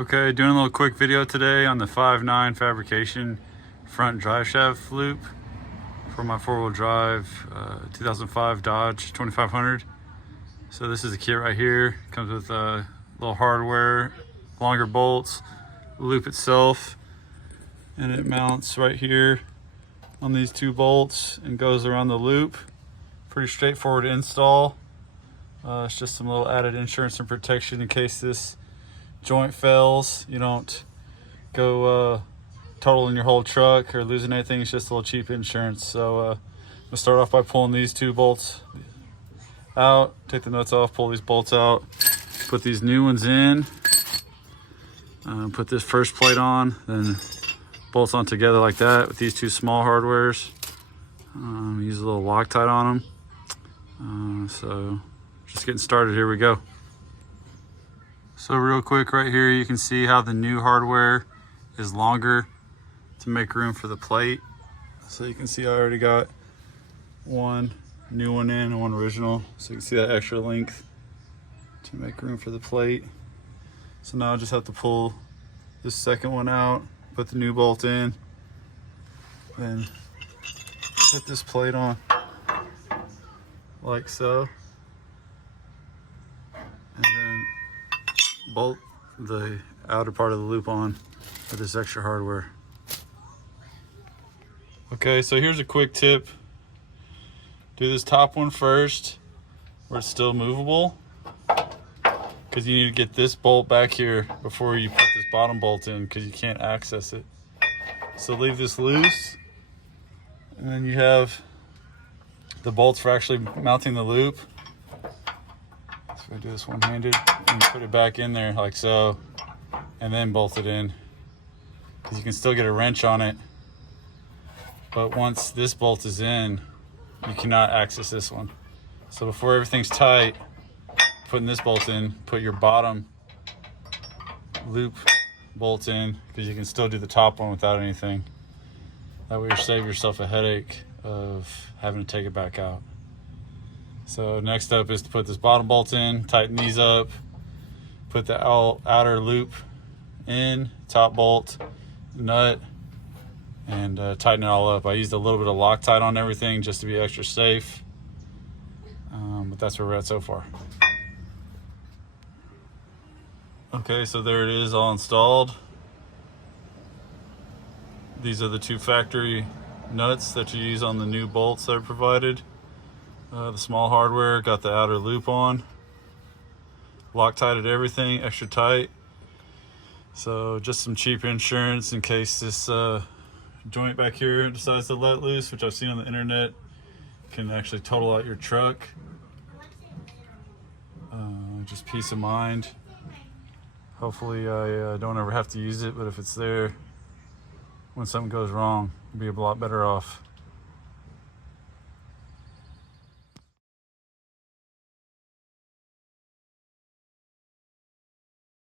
Okay, doing a little quick video today on the 5.9 fabrication front drive shaft loop for my four-wheel drive 2005 Dodge 2500. So this is the kit right here. Comes with a little hardware, longer bolts, loop itself, and it mounts right here on these two bolts and goes around the loop. Pretty straightforward install. It's just some little added insurance and protection in case this joint fails. You don't go totaling your whole truck or losing anything. It's just a little cheap insurance. So I'm gonna start off by pulling these two bolts out, take the nuts off, pull these bolts out, put these new ones in, put this first plate on, then bolts on together like that with these two small hardwares. Use a little Loctite on them. So just getting started, here we go. So real quick right here, you can see how the new hardware is longer to make room for the plate. So you can see I already got one new one in and one original. So you can see that extra length to make room for the plate. So now I just have to pull this second one out, put the new bolt in, then put this plate on like so. And then bolt the outer part of the loop on with this extra hardware. Okay, so here's a quick tip. Do this top one first where it's still movable, because you need to get this bolt back here before you put this bottom bolt in, because you can't access it. So leave this loose, and then you have the bolts for actually mounting the loop. So I do this one-handed and put it back in there like so, and then bolt it in, because you can still get a wrench on it, but once this bolt is in, you cannot access this one. So before everything's tight, putting this bolt in, put your bottom loop bolt in, because you can still do the top one without anything. That way you save yourself a headache of having to take it back out. So next up is to put this bottom bolt in, tighten these up, put the outer loop in, top bolt, nut, and tighten it all up. I used a little bit of Loctite on everything just to be extra safe, but that's where we're at so far. Okay, so there it is, all installed. These are the two factory nuts that you use on the new bolts that are provided. The small hardware, got the outer loop on, Loctited everything extra tight. So just some cheap insurance in case this joint back here decides to let loose, which I've seen on the internet can actually total out your truck. Just peace of mind. Hopefully I don't ever have to use it, but if it's there when something goes wrong, I'll be a lot better off.